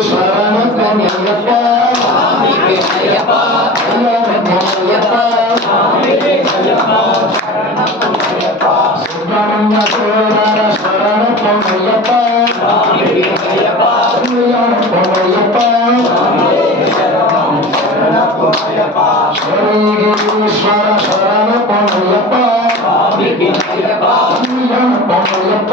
శరణమయ్యప్ప సుబ్రహ్మణ్య సోదర శరణమయ్యప్ప శ్రీగిరీశ్వర శరణమయ్యప్ప అమ్మగారి శరణమయ్యప్ప అమ్మగారప్ప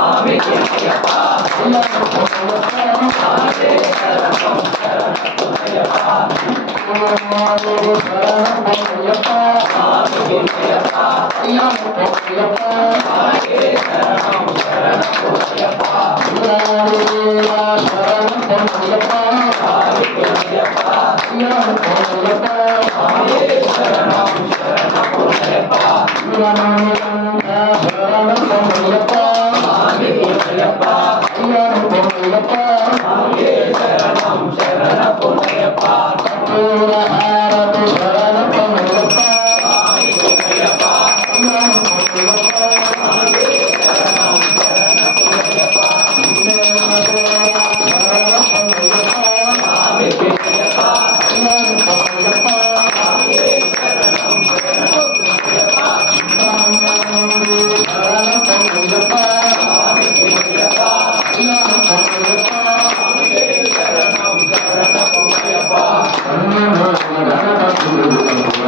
గారు శరణమయ్యప్ప புனையப்பா ஐயனு புனையப்பா புனையப்பா Gracias.